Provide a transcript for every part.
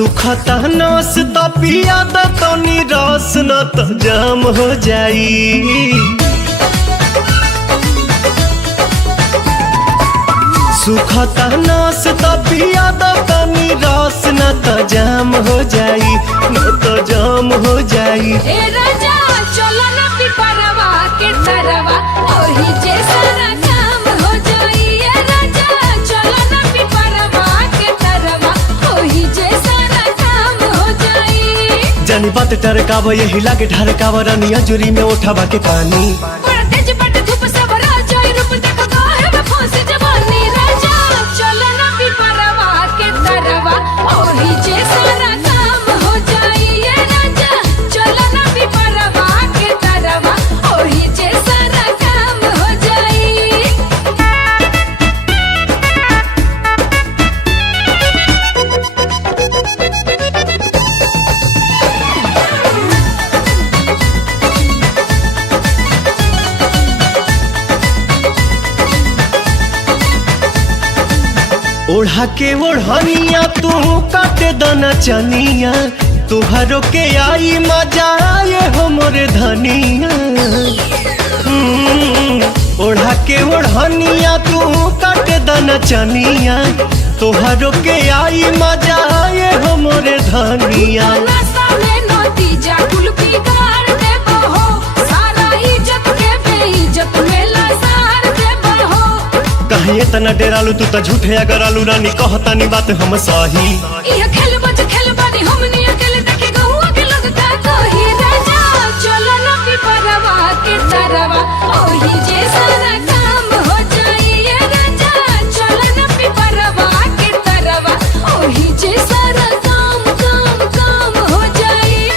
सुखता नस त पिया द तनी रस न त जाम हो जाई। सुखता नस त पिया द तनी रस न त जाम हो जाई, न त जाम हो जाई। ए राजा चलो ना पिपरवा के तरवा ओही जे सारा काम हो जाई। ए राजा चलो ना पिपरवा के तरवा ओही जे सारा काम हो जाई। जानी बात टरकाव यही लागे ढरकाव रानिया जुरी में उठावा के पानी। बड़ा तेज बट धूप सब राजा रूप देखो काहे में फंसी जवानी। राजा चलो ना पिपरवा के तरवा ओही जे सारा काम हो जाई। ए राजा चलो ना पिपरवा के तरवा ओही जे सारा काम हो जाई। ओढ़ा के ओढ़निया तू काटे दना चनिया, तुहरो के आई मजा आए हो मोरे धनिया। ओढ़ा के ओढ़निया तू काटे दना चनिया, तुहरो के आई मजा आए हो मोरे धनिया। नशा में नतीजा कुल बिगाड़ देबो हो, सारा इज्जत के बेइज्जत में लसार देबो हो। कहीं इतना डेरालू तू तो झूठे अगर आलू रानी कहतानी बात हम सही। ये खेल बच खेल बानी हमनी अकेले देखे गहुआ के लोग का कही। राजा चलो ना पिपरवा के तरवा ओही जे सारा काम हो जाई। ए राजा चलो ना पिपरवा के तरवा ओही जे सारा काम काम काम हो जाई।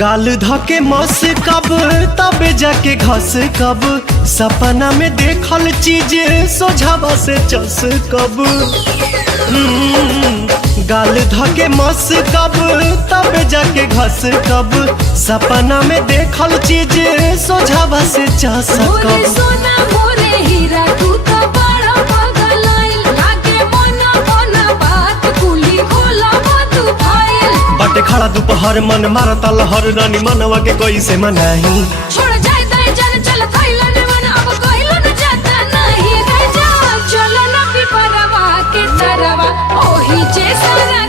गाल धके मस कब तबे जाके घस कब, सपना में देखल चीज सोझावा से चस कब। गाल धके मस कब तबे जाके घस कब, सपना में देखल चीज सोझावा से चस मोरे कब। सोना मोरे हीरा तू तो बड़ा पागल आइल लागे मना मना बात कुली खोला तू फाइल। बाटे खड़ा दोपहर मन मारता लहर रानी मनवा के कोई से मनाही। छोड़ जाए दाए जान चल खइला ने मन अब कइलो न जाता नहीं। राजा चलो ना पिपरवा के तरवा ओही जे सारा